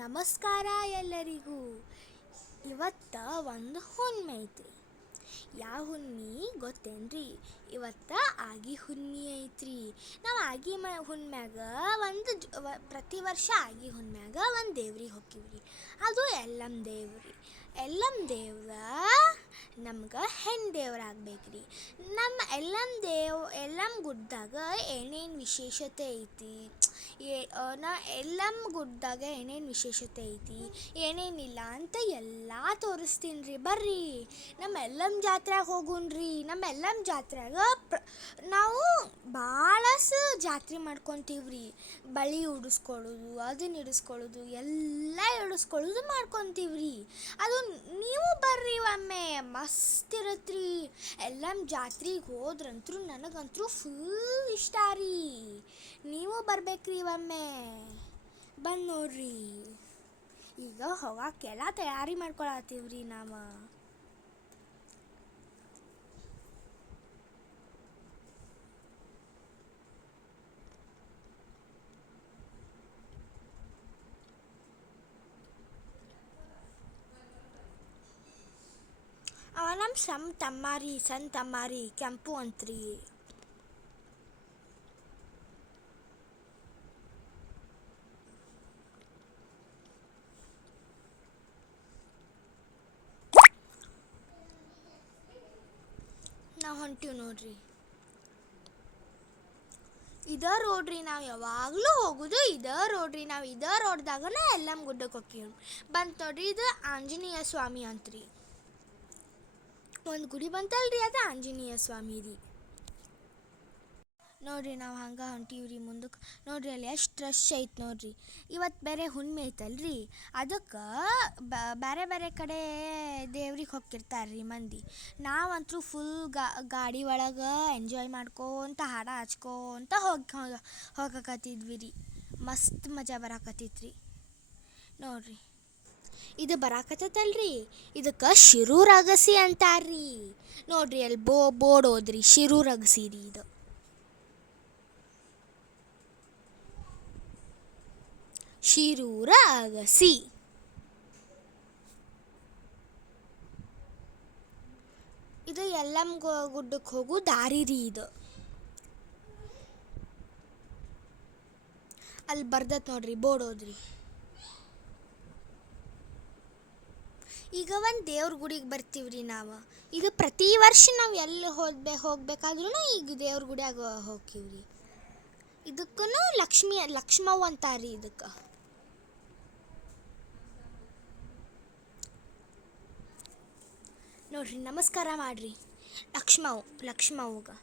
ನಮಸ್ಕಾರ ಎಲ್ಲರಿಗೂ. ಇವತ್ತ ಒಂದು ಹುಣ್ಣಿಮೆ ಐತ್ರಿ. ಯಾವ ಹುಣ್ಣಿಮೆ ಗೊತ್ತೇನ್ರಿ? ಇವತ್ತ ಆಗಿ ಹುಣ್ಣಿಮೆ ಐತ್ರಿ. ನಾವು ಆಗಿ ಹುಣ್ಮ್ಯಾಗ ಪ್ರತಿ ವರ್ಷ ಆಗಿ ಹುಣ್ಮ್ಯಾಗ ಒಂದು ದೇವ್ರಿಗೆ ಹೋಗ್ತೀವ್ರಿ. ಅದು ಎಲ್ಲಮ್ಮ ದೇವ್ರಿ. ಎಲ್ಲಮ್ಮ ದೇವ್ರ ನಮ್ಗೆ ಹೆಣ್ಣು ದೇವ್ರಾಗಬೇಕ್ರಿ. ನಮ್ಮ ಎಲ್ಲಮ್ಮ ಗುಡ್ಡದಾಗ ಏನೇನು ವಿಶೇಷತೆ ಐತಿ, ಎಲ್ಲಮ್ಮ ಗುಡ್ಡದಾಗ ಏನೇನು ವಿಶೇಷತೆ ಐತಿ, ಏನೇನಿಲ್ಲ ಅಂತ ಎಲ್ಲ ತೋರಿಸ್ತೀನಿ ರೀ. ಬರ್ರಿ ನಮ್ಮ ಎಲ್ಲಮ್ಮ ಜಾತ್ರೆಗೆ ಹೋಗುಣ್ರಿ. ನಮ್ಮ ಎಲ್ಲಮ್ಮ ಜಾತ್ರೆಗ ನಾವು ಭಾಳಷ್ಟು ಜಾತ್ರೆ ಮಾಡ್ಕೊತೀವ್ರಿ. ಬಳಿ ಉಡಿಸ್ಕೊಳ್ಳೋದು, ಅದನ್ನ ಇಡಿಸ್ಕೊಳ್ಳೋದು, ಎಲ್ಲ ಇಡಿಸ್ಕೊಳ್ಳೋದು ಮಾಡ್ಕೊತೀವ್ರಿ. ಅದು ನೀವು ಬರ್ರಿ ಒಮ್ಮೆ, ಮಸ್ತ್ ಇರತ್ರಿ. ಎಲ್ಲಮ್ಮ ಜಾತ್ರೆಗೆ ಹೋದ್ರಂತೂ ನನಗಂತೂ ಫುಲ್ ಇಷ್ಟ ರೀ. ನೀವು ಬರ್ಬೇಕ್ರಿ ಒಮ್ಮೆ. ಬಂದು ನೋಡ್ರಿ. ಈಗ ಹೋಗಕ್ಕೆಲ್ಲ ತಯಾರಿ ಮಾಡ್ಕೊಳತ್ತೀವ್ರಿ ನಾವು. ಅವ ನಮ್ಮ ಸಣ್ಣ ತಮ್ಮಾರಿ ಕೆಂಪು ಅಂತ್ರಿ. ನಾವು ಹೊಂಟೀವಿ ನೋಡ್ರಿ. ಇದೇ ರೋಡ್ರಿ, ನಾವು ಯಾವಾಗಲೂ ಹೋಗೋದು ಇದೇ ರೋಡ್ರಿ. ನಾವು ಇದೇ ರೋಡ್ದಾಗನ ಎಲ್ಲಮ್ಮ ಗುಡ್ಡಕ್ಕೆ ಹೋಗ್ತೀವಿ. ಬಂತು ನೋಡ್ರಿ, ಇದು ಆಂಜನೇಯ ಸ್ವಾಮಿ ಅಂತ್ರಿ. ಒಂದು ಗುಡಿ ಬಂತಲ್ರಿ, ಅದು ಆಂಜನೇಯ ಸ್ವಾಮಿ ರೀ. ನೋಡ್ರಿ ನಾವು ಹಂಗೆ ಹೊಂಟೀವ್ರಿ ಮುಂದಕ್ಕೆ. ನೋಡ್ರಿ ಅಲ್ಲಿ ಎಷ್ಟು ರಶ್ ಐತೆ ನೋಡ್ರಿ. ಇವತ್ತು ಬೇರೆ ಹುಣ್ಣಿಮೆ ಐತಲ್ರಿ, ಅದಕ್ಕೆ ಬೇರೆ ಬೇರೆ ಕಡೆ ದೇವ್ರಿಗೆ ಹೋಗಿರ್ತಾರೆ ರೀ ಮಂದಿ. ನಾವಂತೂ ಫುಲ್ ಗಾಡಿ ಒಳಗೆ ಎಂಜಾಯ್ ಮಾಡ್ಕೊತ ಹಾಡು ಹಚ್ಕೊತ ಹೋಗಕತ್ತಿದ್ವಿ ರೀ. ಮಸ್ತ್ ಮಜಾ ಬರಾಕತ್ತೈತ್ರಿ. ನೋಡ್ರಿ ಇದು ಬರಾಕತ್ತೈತಲ್ರಿ, ಇದಕ್ಕೆ ಶಿರೂರು ಅಗಸಿ ಅಂತಾರ್ರಿ. ನೋಡ್ರಿ ಅಲ್ಲಿ ಬೋರ್ಡ್ ಹೋದ್ರಿ, ಶಿರೂರು ಅಗಸಿ ರೀ. ಇದು ಶಿರೂರ ಅಗಸಿ. ಇದು ಎಲ್ಲಮ್ಮ ಗುಡ್ಡಕ್ಕೆ ಹೋಗೋ ದಾರಿ ರೀ. ಇದು ಅಲ್ಲಿ ಬರ್ದತ್ ನೋಡ್ರಿ, ಬೋರ್ಡ್ ಹೋದ್ರಿ. ಈಗ ಒಂದು ದೇವ್ರ ಗುಡಿಗೆ ಬರ್ತೀವ್ರಿ ನಾವು. ಇದು ಪ್ರತಿ ವರ್ಷ ನಾವು ಎಲ್ಲಿ ಹೋಗ್ಬೇಕಾದ್ರೂ ಈಗ ದೇವ್ರ ಗುಡಿಯಾಗ ಹೋಗ್ತೀವ್ರಿ. ಇದಕ್ಕೂ ಲಕ್ಷ್ಮವ್ವ ಅಂತಾರ್ರಿ. ಇದಕ್ಕೆ ನೋಡ್ರಿ ನಮಸ್ಕಾರ ಮಾಡ್ರಿ ಲಕ್ಷ್ಮವ್ವಗೆ.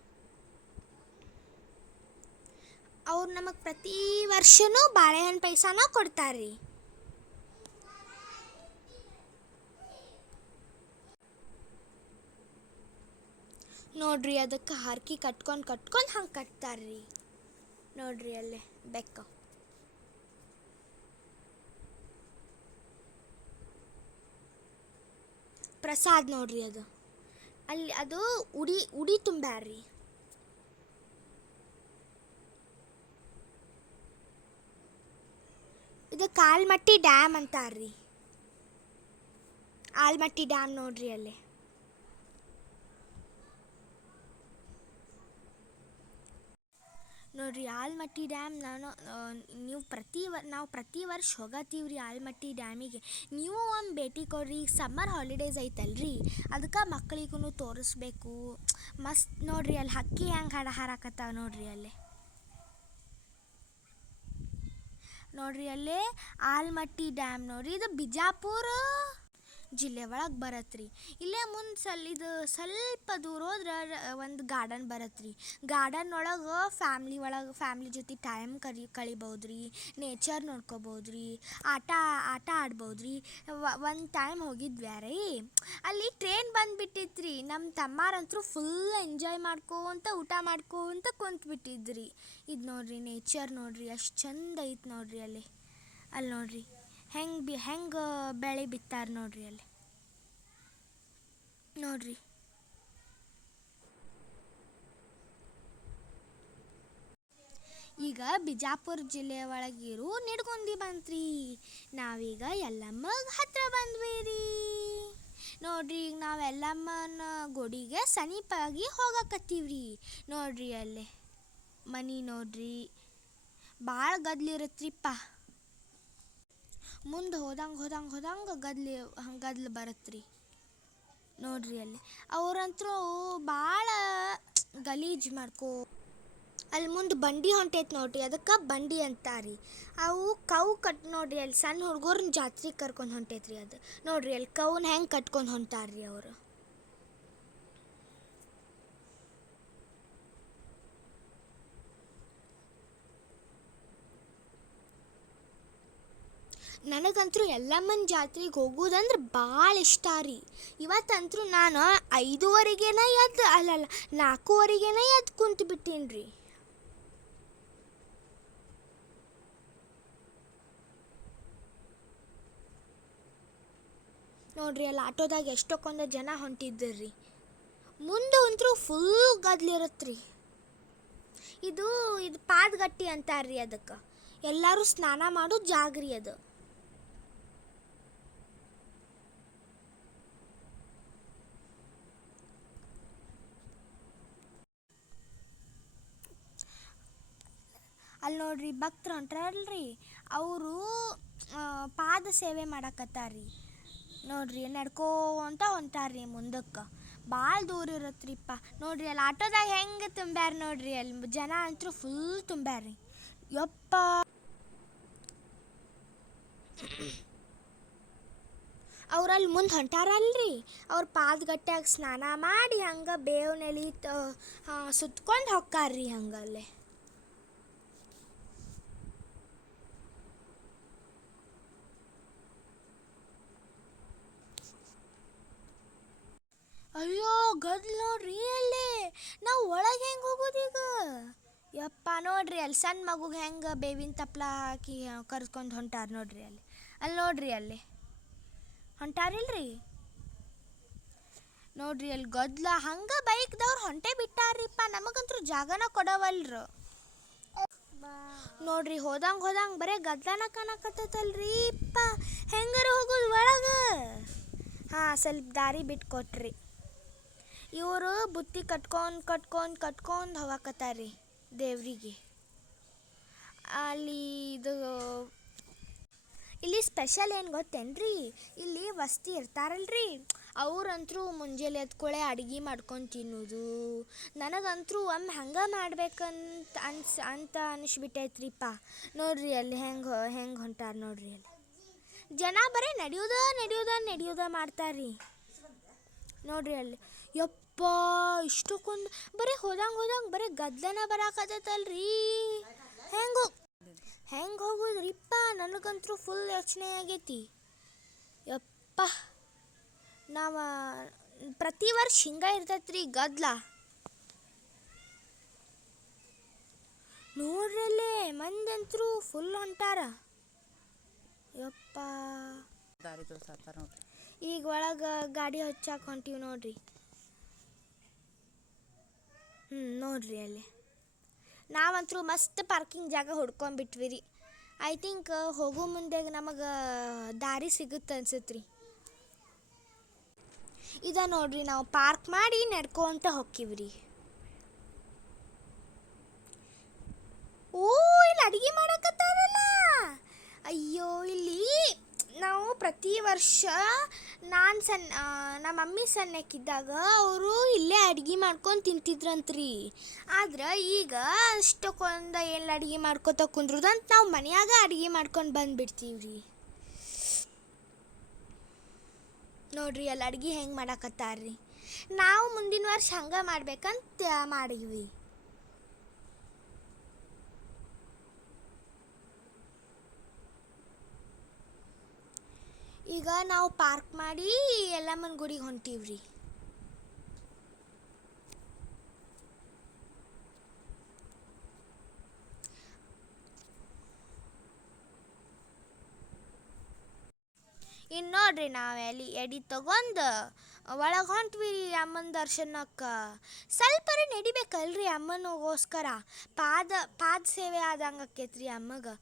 ಅವ್ರು ನಮಗೆ ಪ್ರತಿ ವರ್ಷವೂ ಬಾಳೆಹಣ್ಣು ಪೈಸಾನ ಕೊಡ್ತಾರ್ರಿ. ನೋಡ್ರಿ ಅದಕ್ಕೆ ಹರಕೆ ಕಟ್ಕೊಂಡು ಹಂಗೆ ಕಟ್ತಾರ್ರಿ. ನೋಡ್ರಿ ಅಲ್ಲೇ ಬೆಕ್ಕ. ಪ್ರಸಾದ್ ನೋಡ್ರಿ ಅದು. ಅಲ್ಲಿ ಅದು ಉಡಿ ತುಂಬ್ಯಾರ್ರಿ. ಇದು ಆಲ್ಮಟ್ಟಿ ಡ್ಯಾಮ್ ಅಂತಾರ್ರಿ. ಆಲ್ಮಟ್ಟಿ ಡ್ಯಾಮ್ ನೋಡ್ರಿ ಅಲ್ಲೇ. ನೋಡ್ರಿ ಆಲ್ಮಟ್ಟಿ ಡ್ಯಾಮ್ ನಾವು ಪ್ರತಿ ವರ್ಷ ಹೋಗತ್ತೀವ್ರಿ ಆಲ್ಮಟ್ಟಿ ಡ್ಯಾಮಿಗೆ. ನೀವು ಒಂದು ಭೇಟಿ ಕೊಡ್ರಿ. ಸಮ್ಮರ್ ಹಾಲಿಡೇಸ್ ಐತಲ್ರಿ, ಅದಕ್ಕೆ ಮಕ್ಕಳಿಗೂ ತೋರಿಸ್ಬೇಕು. ಮಸ್ತ್ ನೋಡ್ರಿ ಅಲ್ಲಿ ಹಕ್ಕಿ ಹೆಂಗೆ ಹಾರಾಕತ್ತಾವ ನೋಡ್ರಿ ಅಲ್ಲೇ. ನೋಡ್ರಿ ಅಲ್ಲೇ ಆಲ್ಮಟ್ಟಿ ಡ್ಯಾಮ್ ನೋಡ್ರಿ. ಇದು ಬಿಜಾಪುರ ಜಿಲ್ಲೆ ಒಳಗೆ ಬರತ್ರಿ. ಇಲ್ಲೇ ಮುಂದೆ ಸ್ವಲ್ಪ ದೂರ ಹೋದ್ರೆ ಒಂದು ಗಾರ್ಡನ್ ಬರತ್ರಿ. ಗಾರ್ಡನ್ ಒಳಗೆ ಫ್ಯಾಮ್ಲಿ ಜೊತೆ ಟೈಮ್ ಕಳಿಬೋದ್ರಿ. ನೇಚರ್ ನೋಡ್ಕೋಬೋದ್ರಿ. ಆಟ ಆಡ್ಬೋದ್ರಿ. ಒಂದು ಟೈಮ್ ಹೋಗಿದ್ವಿ ರೀ, ಅಲ್ಲಿ ಟ್ರೈನ್ ಬಂದುಬಿಟ್ಟಿತ್ರಿ. ನಮ್ಮ ತಮ್ಮಾರಂತೂ ಫುಲ್ ಎಂಜಾಯ್ ಮಾಡ್ಕೊತ ಊಟ ಮಾಡ್ಕೊತ ಕುಂತ್ಬಿಟ್ಟಿದ್ರಿ. ಇದು ನೋಡ್ರಿ ನೇಚರ್ ನೋಡ್ರಿ, ಅಷ್ಟು ಚಂದ ಐತೆ ನೋಡ್ರಿ ಅಲ್ಲಿ ನೋಡ್ರಿ ಹೆಂಗೆ ಬೆಳೆ ಬಿತ್ತಾರ ನೋಡ್ರಿ ಅಲ್ಲಿ. ನೋಡ್ರಿ ಈಗ ಬಿಜಾಪುರ ಜಿಲ್ಲೆ ಒಳಗಿರು ನಿಡ್ಗುಂದಿ ಬಂತ್ರಿ. ನಾವೀಗ ಯಲ್ಲಮ್ಮಗ ಹತ್ರ ಬಂದ್ವಿ ರೀ. ನೋಡ್ರಿ ಈಗ ನಾವು ಯಲ್ಲಮ್ಮನ ಗುಡಿಗೆ ಸಮೀಪಾಗಿ ಹೋಗಕತ್ತೀವ್ರಿ. ನೋಡ್ರಿ ಅಲ್ಲೇ ಮನೆ ನೋಡ್ರಿ ಭಾಳ ಗದ್ಲಿರತ್ರಿಪ್ಪ. ಮುಂದೆ ಹೋದಂಗೆ ಗದ್ಲು ಬರತ್ರಿ. ನೋಡ್ರಿ ಅಲ್ಲಿ ಅವ್ರಂತರೂ ಭಾಳ ಗಲೀಜು ಅಲ್ಲಿ ಮುಂದೆ ಬಂಡಿ ಹೊಂಟೈತೆ ನೋಡ್ರಿ, ಅದಕ್ಕೆ ಬಂಡಿ ಅಂತಾರಿ. ಅವು ಕವು ನೋಡ್ರಿ ಅಲ್ಲಿ ಸಣ್ಣ ಹುಡುಗರ್ನ ಜಾತ್ರೆಗೆ ಕರ್ಕೊಂಡು ಹೊಂಟೈತ್ರಿ. ಅದು ನೋಡ್ರಿ ಅಲ್ಲಿ ಕೌನ ಹೆಂಗೆ ಕಟ್ಕೊಂಡು ಹೊಂಟಾರ್ರಿ ಅವರು. ನನಗಂತೂ ಯಲ್ಲಮ್ಮನ ಜಾತ್ರೆಗೆ ಹೋಗೋದಂದ್ರೆ ಭಾಳ ಇಷ್ಟ ರೀ. ಇವತ್ತಂತೂ ನಾನು 5:30ಗೇನ ಎದ್ದು 4:30ಗೇನ ಎದ್ದು ಕುಂತು ಬಿಟ್ಟೀನಿ ರೀ. ನೋಡ್ರಿ ಅಲ್ಲಿ ಆಟೋದಾಗ ಎಷ್ಟೊಂದು ಜನ ಹೊಂಟಿದ್ದರ್ರಿ. ಮುಂದೆ ಅಂತೂ ಫುಲ್ ಗದ್ಲಿರತ್ರಿ. ಇದು ಪಾದಗಟ್ಟಿ ಅಂತಾರ್ರಿ ಅದಕ್ಕೆ. ಎಲ್ಲರೂ ಸ್ನಾನ ಮಾಡೋ ಜಾಗ್ರಿ ಅದು. ಅಲ್ಲಿ ನೋಡ್ರಿ ಭಕ್ತರು ಹೊಂಟ್ರಲ್ರಿ, ಅವರು ಪಾದ ಸೇವೆ ಮಾಡಕತ್ತಾರ್ರಿ. ನೋಡ್ರಿ ನಡ್ಕೋಂತ ಹೊಂಟಾರ್ರಿ ಮುಂದಕ್ಕೆ. ಭಾಳ ದೂರ ಇರತ್ರಿಪ್ಪ. ನೋಡ್ರಿ ಅಲ್ಲಿ ಆಟೋದಾಗ ಹೆಂಗೆ ತುಂಬ್ಯಾರ ನೋಡ್ರಿ. ಅಲ್ಲಿ ಜನ ಅಂತೂ ಫುಲ್ ತುಂಬ್ಯಾರ್ರಿ. ಯಪ್ಪ ಅವ್ರಲ್ಲಿ ಮುಂದೆ ಹೊಂಟಾರಲ್ರಿ, ಅವ್ರ ಪಾದಗಟ್ಟ್ಯಾಗ ಸ್ನಾನ ಮಾಡಿ ಹಂಗೆ ಬೇವ್ನೆಲಿ ಸುತ್ಕೊಂಡು ಹೊಕ್ಕಾರ್ರಿ ಹಂಗಲ್ಲೇ. ಅಯ್ಯೋ ಗದ್ಲು ನೋಡ್ರಿ ಅಲ್ಲೇ. ನಾವು ಒಳಗೆ ಹೆಂಗೆ ಹೋಗೋದೀಗ? ಯಪ್ಪ ನೋಡ್ರಿ ಅಲ್ಲಿ ಸಣ್ಣ ಮಗುಗೆ ಹೆಂಗೆ ಬೇವಿನ ತಪ್ಲ ಹಾಕಿ ಕರ್ಕೊಂಡು ಹೊಂಟಾರ ನೋಡ್ರಿ ಅಲ್ಲಿ. ಅಲ್ಲಿ ನೋಡ್ರಿ ಅಲ್ಲಿ ಹೊಂಟಾರಿಲ್ರಿ. ನೋಡ್ರಿ ಅಲ್ಲಿ ಗದ್ಲ ಹಂಗೆ ಬೈಕ್ದವ್ರು ಹೊಂಟೇ ಬಿಟ್ಟಾರ್ರಿಪ್ಪ. ನಮಗಂತೂ ಜಾಗನ ಕೊಡವಲ್ರು. ನೋಡ್ರಿ ಹೋದಂಗೆ ಬರೀ ಗದ್ಲನ ಕಾಣಕತ್ತೈತಲ್ರಿ ಇಪ್ಪ. ಹೆಂಗಾರ ಹೋಗೋದು ಒಳಗೆ. ಹಾಂ ಸ್ವಲ್ಪ ದಾರಿ ಬಿಟ್ಟು ಕೊಟ್ರಿ. ಇವರು ಬುತ್ತಿ ಕಟ್ಕೊಂಡು ಹೋಗಾಕತ್ತಾರ್ರಿ ದೇವ್ರಿಗೆ. ಅಲ್ಲಿ ಇಲ್ಲಿ ಸ್ಪೆಷಲ್ ಏನು ಗೊತ್ತೇನ್ರಿ, ಇಲ್ಲಿ ವಸ್ತಿ ಇರ್ತಾರಲ್ರಿ, ಅವ್ರಂತರೂ ಮುಂಜಾನೆ ಎದ್ಕೊಳ್ಳೆ ಅಡುಗೆ ಮಾಡ್ಕೊಂಡು ತಿನ್ನೋದು. ನನಗಂತರೂ ಒಮ್ಮೆ ಹಂಗೆ ಮಾಡ್ಬೇಕಂತ ಅನಿಸ್ಬಿಟ್ಟೈತ್ರಿಪ್ಪ. ನೋಡ್ರಿ ಅಲ್ಲಿ ಹೆಂಗೆ ಹೊಂಟಾರ ನೋಡ್ರಿ ಅಲ್ಲಿ. ಜನ ಬರೀ ನಡೆಯೋದ ಮಾಡ್ತಾರ್ರಿ. ನೋಡ್ರಿ ಅಲ್ಲಿ ಯಪ್ಪ ಇಷ್ಟಕ್ಕೊಂದು ಬರೀ ಹೋದಂಗೆ ಬರೀ ಗದ್ದಲನ ಬರಾಕತ್ತೈತಲ್ರಿ. ಹೆಂಗೆ ಹೋಗೋದ್ರಿಪ್ಪ? ನನಗಂತೂ ಫುಲ್ ಯೋಚನೆ ಆಗೈತಿ. ಯಪ್ಪ ನಾವು ಪ್ರತಿ ವರ್ಷ ಹಿಂಗೆ ಇರ್ತೈತ್ರಿ ಗದ್ದಲ. ನೋಡ್ರಲ್ಲೇ ಮಂದಂತರೂ ಫುಲ್ ಹೊಂಟಾರ. ಯಪ್ಪ ಈಗ ಒಳಗೆ ಗಾಡಿ ಹಚ್ಚಾಕ ಹೊಂಟೀವಿ ನೋಡ್ರಿ. ನೋಡ್ರಿ ಅಲ್ಲಿ ನಾವಂತರೂ ಮಸ್ತ್ ಪಾರ್ಕಿಂಗ್ ಜಾಗ ಹುಡ್ಕೊಂಡ್ಬಿಟ್ವಿ ರೀ. ಐ ಥಿಂಕ್ ಹೋಗೋ ಮುಂದೆ ನಮಗೆ ದಾರಿ ಸಿಗುತ್ತೆ ಅನ್ಸತ್ರಿ. ಇದ ನೋಡ್ರಿ ನಾವು ಪಾರ್ಕ್ ಮಾಡಿ ನಡ್ಕೊಂತ ಹೋಕ್ಕಿವ್ರಿ. ಓ ಇಲ್ಲಿ ಅಡುಗೆ ಮಾಡಕತ್ತಾರಲ್ಲ. ಅಯ್ಯೋ ಇಲ್ಲಿ ನಾವು ಪ್ರತಿ ವರ್ಷ ನಮ್ಮ ಮಮ್ಮಿ ಸಣ್ಣಕ್ಕಿದ್ದಾಗ ಅವರು ಇಲ್ಲೇ ಅಡುಗೆ ಮಾಡ್ಕೊಂಡು ತಿಂತಿದ್ರಂತ್ರಿ. ಆದ್ರೆ ಈಗ ಅಷ್ಟಕ್ಕೊಂದು ಎಲ್ಲ ಅಡುಗೆ ಮಾಡ್ಕೊತ ಕುಂದ್ರದಂತ ನಾವು ಮನ್ಯಾಗ ಅಡುಗೆ ಮಾಡ್ಕೊಂಡು ಬಂದುಬಿಡ್ತೀವ್ರಿ. ನೋಡ್ರಿ ಅಲ್ಲಿ ಅಡುಗೆ ಹೆಂಗೆ ಮಾಡಕತ್ತಾರ್ರಿ. ನಾವು ಮುಂದಿನ ವರ್ಷ ಹಂಗೆ ಮಾಡ್ಬೇಕಂತ ಮಾಡಿದ್ವಿ. ಈಗ ನಾವು ಪಾರ್ಕ್ ಮಾಡಿ ಯಲ್ಲಮ್ಮನ ಗುಡಿಗೆ ಹೊಂಟೀವ್ರಿ. ಇನ್ನು ನೋಡ್ರಿ ನಾವು ಎಡಿ ತಗೊಂಡು ಒಳಗೆ ಹೊಂಟ್ವಿ ರೀ ಅಮ್ಮನ ದರ್ಶನಕ್ಕೆ. ಸ್ವಲ್ಪ ರೀ ನಡಿಬೇಕಲ್ರಿ ಅಮ್ಮನಿಗೋಸ್ಕರ. ಪಾದ ಸೇವೆ ಆದಂಗೆ ಆಕೈತ್ರಿ ಅಮ್ಮಗೆ.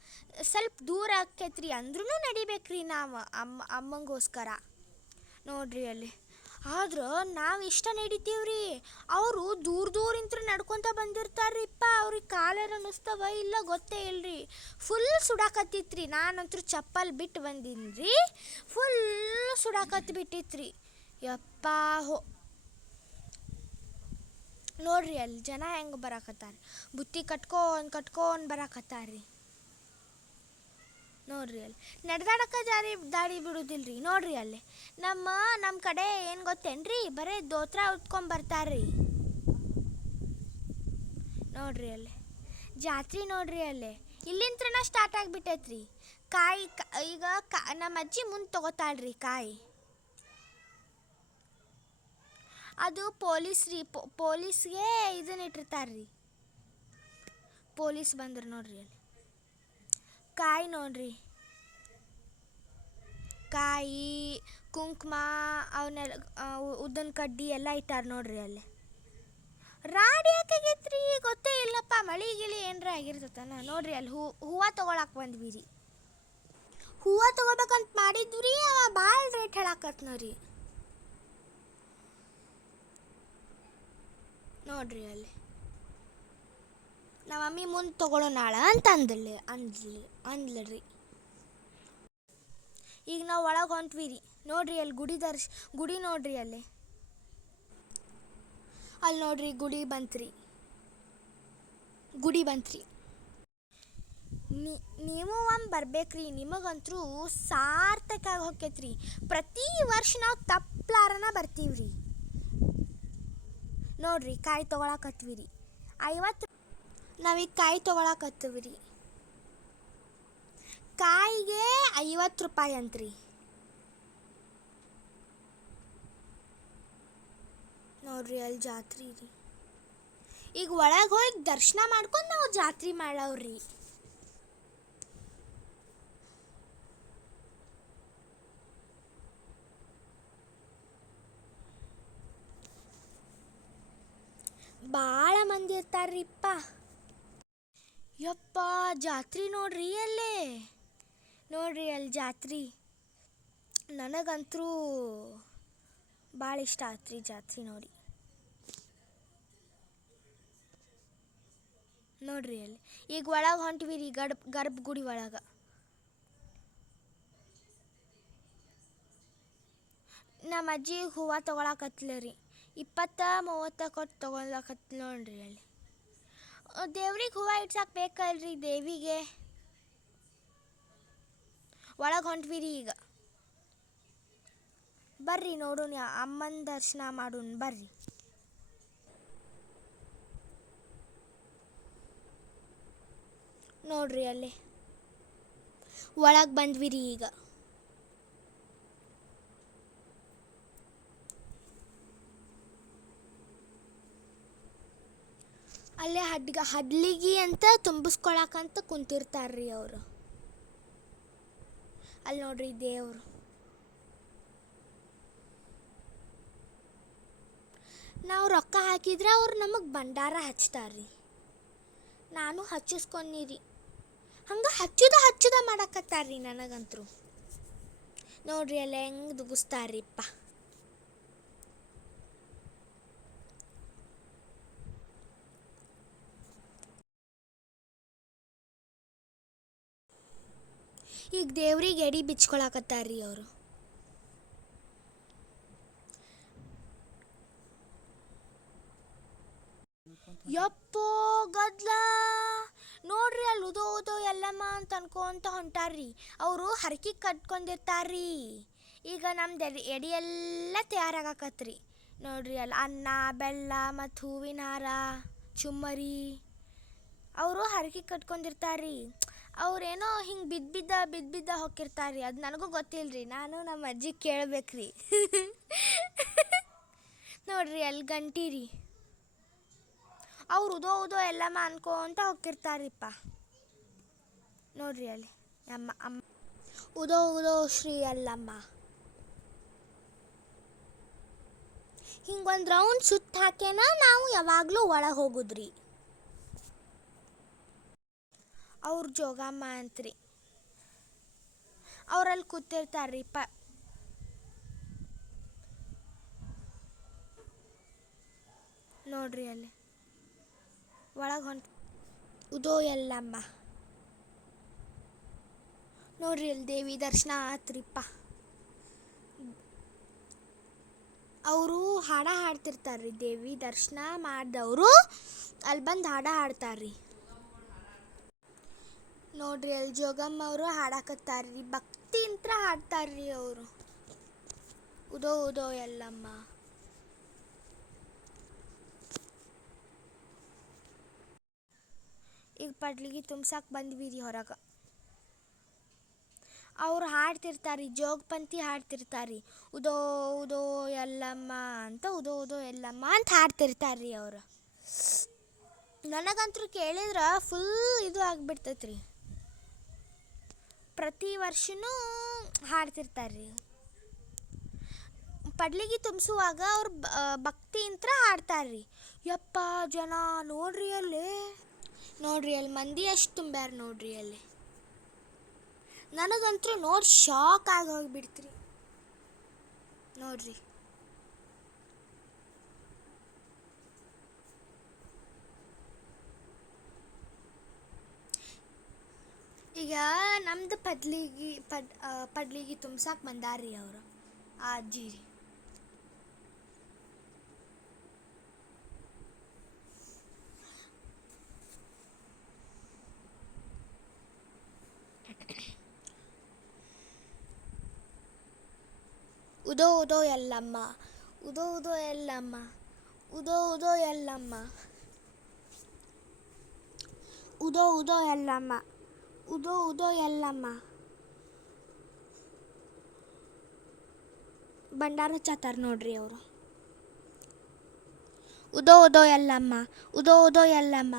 ಸ್ವಲ್ಪ ದೂರ ಆಕೈತ್ರಿ ಅಂದ್ರೂ ನಡಿಬೇಕ್ರಿ ನಾವು ಅಮ್ಮಂಗೋಸ್ಕರ. ನೋಡ್ರಿ ಅಲ್ಲಿ ಆದ್ರೆ ನಾವು ಇಷ್ಟ ನಡಿತೀವ್ರಿ, ಅವರು ದೂರದಿಂದ ನಡ್ಕೊತ ಬಂದಿರ್ತಾರ್ರಿಪ್ಪ. ಅವ್ರಿಗೆ ಕಾಲರ ಅನ್ನಿಸ್ತವ ಇಲ್ಲ ಗೊತ್ತೇ ಇಲ್ರಿ. ಫುಲ್ ಸುಡಾಕತ್ತಿತ್ರಿ. ನಾನಂತೂ ಚಪ್ಪಲ್ ಬಿಟ್ಟು ಬಂದೀನಿ. ಫುಲ್ ಸುಡಾಕತ್ಬಿಟ್ಟಿತ್ರಿ ಯಪ್ಪ. ನೋಡ್ರಿ ಅಲ್ಲಿ ಜನ ಹೆಂಗೆ ಬರಾಕತ್ತಾರ, ಬುತ್ತಿ ಕಟ್ಕೊಂಡು ಬರಾಕತ್ತಾರ್ರಿ. ನೋಡ್ರಿ ಅಲ್ಲಿ ನಡೆದಾಡಕ್ಕೆ ದಾರಿ ಬಿಡೋದಿಲ್ರಿ. ನೋಡ್ರಿ ಅಲ್ಲಿ ನಮ್ಮ ಕಡೆ ಏನು ಗೊತ್ತೇನ್ರಿ, ಬರೀ ದೋತ್ರ ಉಟ್ಕೊಂಬರ್ತಾರ್ರಿ. ನೋಡ್ರಿ ಅಲ್ಲಿ ಜಾತ್ರೆ ನೋಡ್ರಿ ಅಲ್ಲಿ ಇಲ್ಲಿಂತ್ರನ ಸ್ಟಾರ್ಟ್ ಆಗಿಬಿಟ್ಟೈತ್ರಿ. ಕಾಯಿ ಈಗ ನಮ್ಮ ಅಜ್ಜಿ ಮುಂದೆ ತಗೋತಾಳ್ರಿ ಕಾಯಿ. ಅದು ಪೊಲೀಸ್ಗೆ ಇದನ್ನ ಇಟ್ಟಿರ್ತಾರ್ರಿ. ಪೊಲೀಸ್ ಬಂದ್ರೆ ನೋಡ್ರಿ ಅಲ್ಲಿ ಕಾಯಿ ನೋಡ್ರಿ, ಕಾಯಿ ಕುಂಕುಮ ಅವನ್ನೆಲ್ಲ ಉದ್ದನ ಕಡ್ಡಿ ಎಲ್ಲ ಇಟ್ಟಾರ ನೋಡ್ರಿ ಅಲ್ಲಿ. ರಾಡಿ ಯಾಕಾಗೈತ್ರಿ ಗೊತ್ತೇ ಇಲ್ಲಪ್ಪ. ಮಳೆ ಗಿಳಿ ಏನರ ಆಗಿರ್ತತನ. ನೋಡ್ರಿ ಅಲ್ಲಿ ಹೂವು ತೊಗೊಳಕ್ಕೆ ಬಂದ್ವಿ ರೀ. ಹೂವು ತೊಗೋಬೇಕಂತ ಮಾಡಿದ್ವಿ, ಅವ ಭಾಳ ರೇಟ್ ಹೇಳಾಕತ್ನ ರೀ. ನೋಡ್ರಿ ಅಲ್ಲಿ ನಮ್ಮ ಮಮ್ಮಿ ಮುಂದೆ ತೊಗೊಳೋನಾಳ ಅಂತ ಅಂದ್ಲರಿ. ಈಗ ನಾವು ಒಳಗೆ ಹೊಂಟ್ವಿ ರೀ. ನೋಡ್ರಿ ಅಲ್ಲಿ ಗುಡಿ ನೋಡ್ರಿ ಅಲ್ಲಿ ನೋಡ್ರಿ ಗುಡಿ ಬಂತ್ರಿ. ನೀವು ಒಮ್ಮೆ ಬರ್ಬೇಕ್ರಿ, ನಿಮಗಂತರೂ ಸಾರ್ಥಕ ಆಗಿ ಹೋಕ್ಕೈತ್ರಿ. ಪ್ರತಿ ವರ್ಷ ನಾವು ತಪ್ಪಲಾರನ ಬರ್ತೀವ್ರಿ. ನೋಡ್ರಿ ಕಾಯಿ ತೊಗೊಳಕತ್ವಿ ರೀ. ನಾವೀಗ ಕಾಯಿ ತೊಗೊಳಕತ್ತೀವಿ ರೀ. ಕಾಯಿಗೆ 50 ರೂಪಾಯಿ ಅಂತ್ರಿ. ನೋಡ್ರಿ ಅಲ್ಲಿ ಜಾತ್ರೆ ರೀ. ಈಗ ಒಳಗೆ ಹೋಗಿ ದರ್ಶನ ಮಾಡ್ಕೊಂಡು ನಾವು ಜಾತ್ರೆ ಮಾಡವ್ರಿ. ಭಾಳ ಮಂದಿ ಇರ್ತಾರ್ರಿಪ್ಪ. ಯಪ್ಪ ಜಾತ್ರೆ ನೋಡ್ರಿ ಅಲ್ಲೇ. ನೋಡ್ರಿ ಅಲ್ಲಿ ಜಾತ್ರೆ ನನಗಂತರೂ ಭಾಳ ಇಷ್ಟ ಆತ್ರಿ ಜಾತ್ರೆ ನೋಡಿ. ನೋಡ್ರಿ ಅಲ್ಲಿ ಈಗ ಒಳಗೆ ಹೊಂಟ್ವಿ ರೀ ಗರ್ಭಗುಡಿ ಒಳಗೆ. ನಮ್ಮ ಅಜ್ಜಿ ಹೂವು ತೊಗೊಳಕತ್ಲ ರೀ. 20-30 ಕೊಟ್ಟು ತೊಗೊಳಕತ್ಲ ನೋಡ್ರಿ ಅಲ್ಲಿ. ದೇವ್ರಿಗೆ ಹೂವು ಇಡ್ಸಕ್ಕೆ ಬೇಕಲ್ರಿ ದೇವಿಗೆ. ಒಳಗೆ ಹೊಂಟ್ವಿ ರೀ ಈಗ. ಬರ್ರಿ ನೋಡೋಣ ಅಮ್ಮನ ದರ್ಶನ ಮಾಡೋಣ ಬರ್ರಿ. ನೋಡ್ರಿ ಅಲ್ಲಿ ಒಳಗೆ ಬಂದ್ವಿ ರೀ ಈಗ. ಅಲ್ಲೇ ಹಡ್ಲಿಗಿ ಅಂತ ತುಂಬಿಸ್ಕೊಳಕಂತ ಕುಂತಿರ್ತಾರ್ರಿ ಅವರು. ಅಲ್ಲಿ ನೋಡ್ರಿ ದೇವರು. ನಾವು ರೊಕ್ಕ ಹಾಕಿದ್ರೆ ಅವ್ರು ನಮಗೆ ಭಂಡಾರ ಹಚ್ತಾರ್ರಿ. ನಾನು ಹಚ್ಚಿಸ್ಕೊಂಡೀರಿ. ಹಂಗೆ ಹಚ್ಚುದ ಮಾಡಕತ್ತಾರ್ರಿ ನನಗಂತರೂ. ನೋಡ್ರಿ ಅಲ್ಲಿ ಹೆಂಗೆ ದುಗಿಸ್ತಾರ್ರಿಪ್ಪ. ಈಗ ದೇವ್ರಿಗೆ ಎಡಿ ಬಿಚ್ಕೊಳಕತ್ತಾರ್ರಿ ಅವರು. ಯಪ್ಪೋ ಗದ್ಲ ನೋಡ್ರಿ ಅಲ್ಲಿ ಉದೋ ಎಲ್ಲಮ್ಮ ಅಂತ ಅನ್ಕೊಂತ ಹೊಂಟಾರ್ರಿ. ಅವರು ಹರಕೆ ಕಟ್ಕೊಂಡಿರ್ತಾರ್ರಿ. ಈಗ ನಮ್ದು ಎಡಿ ಎಲ್ಲ ತಯಾರಾಗಕತ್ರಿ. ನೋಡ್ರಿ ಅಲ್ಲಿ ಅನ್ನ ಬೆಲ್ಲ ಮತ್ತು ಹೂವಿನ ಹಾರ ಚುಮ್ಮರಿ ಅವರು ಹರಕೆ ಕಟ್ಕೊಂಡಿರ್ತಾರ್ರಿ. ಅವ್ರೇನೋ ಹಿಂಗೆ ಬಿದ್ದ ಹೋಗಿರ್ತಾರ್ರಿ. ಅದು ನನಗೂ ಗೊತ್ತಿಲ್ಲರಿ. ನಾನು ನಮ್ಮ ಅಜ್ಜಿ ಕೇಳ್ಬೇಕ್ರಿ. ನೋಡ್ರಿ ಅಲ್ಲಿ ಗಂಟಿ ರೀ. ಅವ್ರು ಉದೋ ಎಲ್ಲಮ್ಮ ಅನ್ಕೊಂತ ಹೋಗ್ತಿರ್ತಾರಿಪ್ಪ. ನೋಡ್ರಿ ಅಲ್ಲಿ ಅಮ್ಮ ಉದೋ ಶ್ರೀ ಅಲ್ಲಮ್ಮ. ಹಿಂಗೊಂದು ರೌಂಡ್ ಸುತ್ತ ಹಾಕ್ಯಾನ ನಾವು ಯಾವಾಗಲೂ ಒಳಗೆ ಹೋಗುದ್ರಿ. ಅವ್ರ ಜೋಗಮ್ಮ ಅಂತ್ರಿ, ಅವ್ರಲ್ಲಿ ಕೂತಿರ್ತಾರ್ರಿ ನೋಡ್ರಿ ಅಲ್ಲಿ ಒಳಗೆ ಉದೋ ಎಲ್ಲಮ್ಮ ನೋಡ್ರಿ ಅಲ್ಲಿ ದೇವಿ ದರ್ಶನ ಆತ್ರಿಪ್ಪ. ಅವರು ಹಾಡ ಹಾಡ್ತಿರ್ತಾರ್ರಿ, ದೇವಿ ದರ್ಶನ ಮಾಡಿದವರು ಅಲ್ಲಿ ಬಂದು ಹಾಡ ಹಾಡ್ತಾರ್ರಿ. ನೋಡ್ರಿ ಅಲ್ಲಿ ಜೋಗಮ್ಮ ಅವರು ಹಾಡಾಕತ್ತಾರ್ರಿ, ಭಕ್ತಿ ಅಂತ ಹಾಡ್ತಾರ್ರಿ ಅವರು. ಉದೋ ಉದೋ ಎಲ್ಲಮ್ಮ. ಈಗ ಪಡ್ಲಿಗೆ ತುಂಬ್ಸಕ್ಕೆ ಬಂದ್ವಿ ರೀ ಹೊರಗೆ. ಅವ್ರು ಹಾಡ್ತಿರ್ತಾರೆ, ಜೋಗಪಂತಿ ಹಾಡ್ತಿರ್ತಾರೆ, ಉದೋ ಉದೋ ಎಲ್ಲಮ್ಮ ಅಂತ, ಉದೋ ಉದೋ ಎಲ್ಲಮ್ಮ ಅಂತ ಹಾಡ್ತಿರ್ತಾರೆ ರೀ ಅವರು. ನನಗಂತೂ ಕೇಳಿದ್ರೆ ಫುಲ್ ಇದು ಆಗಿಬಿಡ್ತೈತೆ ರೀ. ಪ್ರತಿ ವರ್ಷವೂ ಹಾಡ್ತಿರ್ತಾರೆ ರೀ. ಪಡ್ಲಿಗೆ ತುಂಬಿಸುವಾಗ ಅವ್ರು ಭಕ್ತಿಯಿಂದ ಹಾಡ್ತಾರೆ ರೀ. ಯಪ್ಪ ಜನ ನೋಡ್ರಿ ಅಲ್ಲಿ ಮಂದಿ ಅಷ್ಟು ತುಂಬ್ಯಾರ ನೋಡ್ರಿ ಅಲ್ಲಿ. ನನಗಂತೂ ನೋಡಿ ಶಾಕ್ ಆಗಿ ಹೋಗಿಬಿಡ್ತ್ರಿ ನೋಡ್ರಿ. ಈಗ ನಮ್ದು ಪಡ್ಲಿಗೆ ತುಂಬ್ಸಕ್ಕೆ ಬಂದಾರ್ರಿ ಅವರು, ಆ ಅಜ್ಜಿ ರೀ. ಉದೋ ಉದೋ ಎಲ್ಲಮ್ಮ, ಉದೋ ಉದೋ ಎಲ್ಲಮ್ಮ, ಉದೋ ಉದೋ ಎಲ್ಲಮ್ಮ, ಉದೋ ಉದೋ ಎಲ್ಲಮ್ಮ, ಉದೋ ಉದೋ ಎಲ್ಲಮ್ಮ. ಭಂಡಾರ ಹಚ್ಚಾತಾರ ನೋಡ್ರಿ ಅವರು. ಉದೋ ಉದೋ ಎಲ್ಲಮ್ಮ, ಉದೋ ಉದೋ ಎಲ್ಲಮ್ಮ.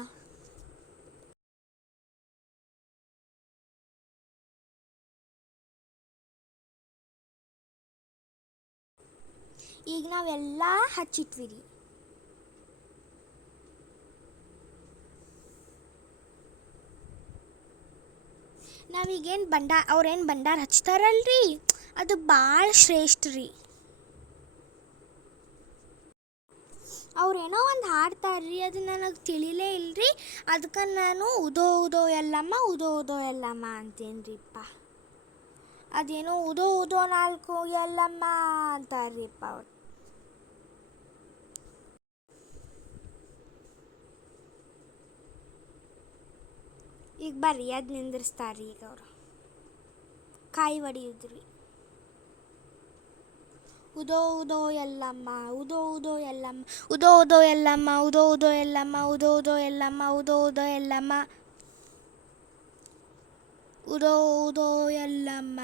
ಈಗ ನಾವೆಲ್ಲ ಹಚ್ಚಿಟ್ವಿ ರೀ. ನಾವೀಗೇನು ಅವ್ರೇನು ಭಂಡಾರ ಹಚ್ತಾರಲ್ರಿ, ಅದು ಭಾಳ ಶ್ರೇಷ್ಠ ರೀ. ಅವ್ರೇನೋ ಒಂದು ಹಾಡ್ತಾರ್ರಿ, ಅದು ನನಗೆ ತಿಳಿಲೇ ಇಲ್ಲರಿ. ಅದಕ್ಕೆ ನಾನು ಉದೋ ಉದೋ ಎಲ್ಲಮ್ಮ, ಉದೋ ಉದೋ ಎಲ್ಲಮ್ಮ ಅಂತೇನು ರೀಪ್ಪ. ಅದೇನೋ ಉದೋ ಉದೋ ನಾಲ್ಕು ಎಲ್ಲಮ್ಮ ಅಂತಾರ್ರಿಪ್ಪ ಅವ್ರು. ಈಗ ಬರ್ರಿ ಅದು ನಿಂದಿರ್ಸ್ತಾರ್ರಿ ಈಗ ಅವರು. ಕಾಯಿ ಹೊಡಿಯುದ್ರಿ. ಉದೋ ಉದೋ ಎಲ್ಲಮ್ಮ, ಉದೋ ಉದೋ ಎಲ್ಲಮ್ಮ, ಉದೋ ಉದೋ ಎಲ್ಲಮ್ಮ, ಉದೋ ಉದೋ ಎಲ್ಲಮ್ಮ, ಉದೋ ಉದೋ ಎಲ್ಲಮ್ಮ, ಉದೋ ಉದೋ ಎಲ್ಲಮ್ಮ, ಉದೋ ಉದೋ ಎಲ್ಲಮ್ಮ,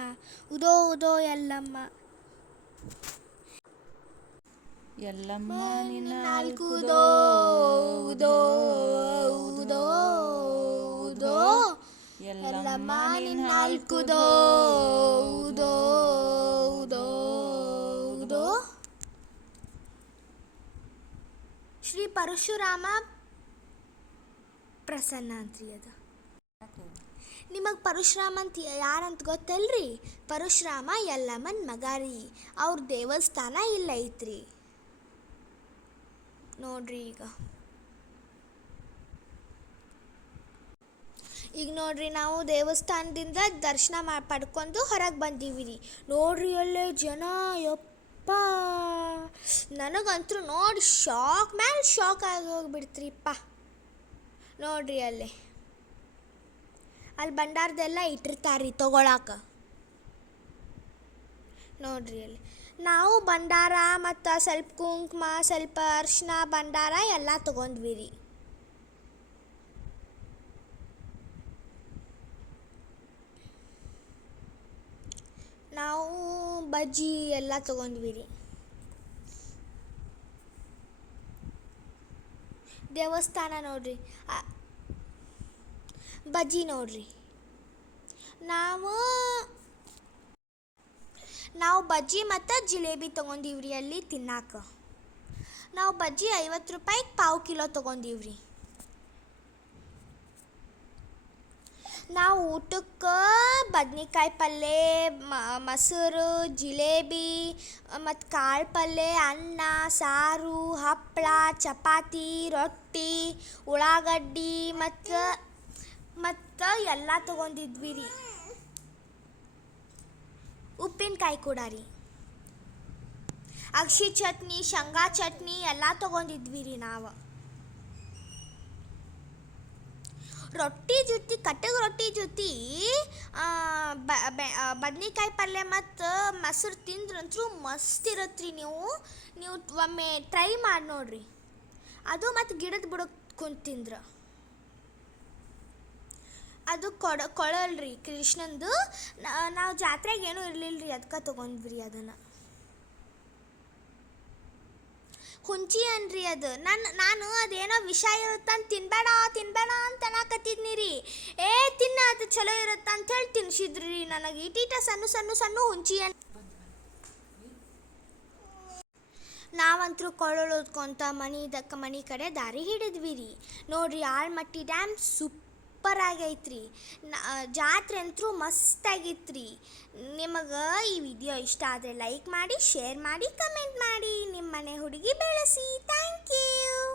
ಉದೋ ಉದೋ ಎಲ್ಲಮ್ಮ. ಎಲ್ಲಮ್ಮ ನಿನ್ನ ನಾಲ್ಕು ಉದೋ ಉದೋ ಉದೋ ಉದೋ ಎಲ್ಲಮ್ಮ ನಿನ್ನ ನಾಲ್ಕು ಉದೋ ಉದೋ ಉದೋ ಉದೋ. ಶ್ರೀ ಪರಶುರಾಮ ಪ್ರಸನ್ನ ಅಂತ್ರಿ ಅದು. ನಿಮಗೆ ಪರಶುರಾಮ ಅಂತ ಯಾರಂತ ಗೊತ್ತಲ್ರಿ? ಪರಶುರಾಮ ಯಲ್ಲಮ್ಮನ ಮಗ ರೀ. ಅವ್ರ ದೇವಸ್ಥಾನ ಇಲ್ಲ ಐತ್ರಿ ನೋಡ್ರಿ. ಈಗ ನೋಡ್ರಿ, ನಾವು ದೇವಸ್ಥಾನದಿಂದ ದರ್ಶನ ಪಡ್ಕೊಂಡು ಹೊರಗೆ ಬಂದೀವಿ ರೀ. ನೋಡ್ರಿ ಅಲ್ಲೇ ಜನ, ಯಪ್ಪ ನನಗಂತೂ ನೋಡಿ ಶಾಕ್ ಮೇಲೆ ಶಾಕ್ ಆಗಿ ಹೋಗ್ಬಿಡ್ತ್ರಿಪ್ಪ. ನೋಡ್ರಿ ಅಲ್ಲಿ ಭಂಡಾರದೆಲ್ಲ ಇಟ್ಟಿರ್ತಾರ್ರಿ ತೊಗೊಳಕ. ನೋಡ್ರಿ ಅಲ್ಲಿ ನಾವು ಭಂಡಾರ ಮತ್ತು ಸ್ವಲ್ಪ ಕುಂಕುಮ, ಸ್ವಲ್ಪ ಅರ್ಶಿನ, ಭಂಡಾರ ಎಲ್ಲ ತೊಗೊಂಡ್ವಿ ರೀ. ನಾವು ಬಜ್ಜಿ ಎಲ್ಲ ತೊಗೊಂಡ್ವಿ ರೀ. ದೇವಸ್ಥಾನ ನೋಡ್ರಿ, ಬಜ್ಜಿ ನೋಡ್ರಿ. ನಾವು ಬಜ್ಜಿ ಮತ್ತು ಜಿಲೇಬಿ ತೊಗೊಂಡಿವ್ರಿ ಅಲ್ಲಿ ತಿನ್ನಾಕ. ನಾವು ಬಜ್ಜಿ 50 ರೂಪಾಯಿಗೆ ಪಾವು ಕಿಲೋ ತೊಗೊಂಡೀವ್ರಿ. ನಾವು ಊಟಕ್ಕೆ ಬದ್ನಿಕಾಯಿ ಪಲ್ಯ, ಮೊಸರು, ಜಿಲೇಬಿ ಮತ್ತು ಕಾಳು ಪಲ್ಯ, ಅನ್ನ, ಸಾರು, ಹಪ್ಪಳ, ಚಪಾತಿ, ರೊಟ್ಟಿ, ಉಳ್ಳಾಗಡ್ಡಿ ಮತ್ತು ಎಲ್ಲ ತೊಗೊಂಡಿದ್ವಿ ರೀ. ಉಪ್ಪಿನಕಾಯಿ ಕೂಡ ರೀ. ಅಗಸಿ ಚಟ್ನಿ, ಶೇಂಗಾ ಚಟ್ನಿ ಎಲ್ಲ ತೊಗೊಂಡಿದ್ವಿ ರೀ ನಾವು. ರೊಟ್ಟಿ ಜೊತೆ ಕಟ್ಟಗೆ ರೊಟ್ಟಿ ಜೊತೆ ಬದ್ನಿಕಾಯಿ ಪಲ್ಯ ಮತ್ತು ಮೊಸರು ತಿಂದ್ರಂತೂ ಮಸ್ತ್ ಇರತ್ತೆ ರೀ. ನೀವು ಒಮ್ಮೆ ಟ್ರೈ ಮಾಡಿ ನೋಡ್ರಿ. ಅದು ಮತ್ತು ಗಿಡದ ಬುಡಕ್ಕೆ ಕುಂತು ತಿಂದ್ರೆ ಅದು ಕೊಳಲ್ರಿ ಕೃಷ್ಣಂದು. ನಾವು ಜಾತ್ರೆಗೆ ಏನೂ ಇರಲಿಲ್ಲ ರೀ, ಅದಕ್ಕೆ ತೊಗೊಂಡ್ವಿ ಅದನ್ನು. ಹುಂಚಿ ಅನ್ರಿ ಅದು. ನಾನು ಅದೇನೋ ವಿಷ ಇರುತ್ತಂತ ತಿನ್ಬೇಡ ಅಂತ ಅನ್ನಕತ್ತಿದ್ನಿ ರೀ. ತಿನ್ನ ಅದು ಚಲೋ ಇರುತ್ತೆ ಅಂಥೇಳಿ ತಿನ್ಸಿದ್ರಿ ರೀ ನನಗೆ. ಈಟೀಟ ಸಣ್ಣ ಹುಂಚಿ ನಾವಂತರೂ ಕೊಳಲು ಓದ್ಕೊಂತ ಮನೆ ಕಡೆ ದಾರಿ ಹಿಡಿದ್ವಿ ರೀ. ನೋಡ್ರಿ, ಆಲ್ಮಟ್ಟಿ ಡ್ಯಾಮ್ ಸೂಪರ್ ಆಗೈತ್ರಿ. ಜಾತ್ರೆ ಅಂತೂ ಮಸ್ತ್ ಆಗಿತ್ರಿ. ನಿಮಗೆ ಈ ವಿಡಿಯೋ ಇಷ್ಟ ಆದರೆ ಲೈಕ್ ಮಾಡಿ, ಶೇರ್ ಮಾಡಿ, ಕಮೆಂಟ್ ಮಾಡಿ. ನಿಮ್ಮ ಮನೆ ಹುಡುಗಿ ಬೆಳೆಸಿ. Thank you.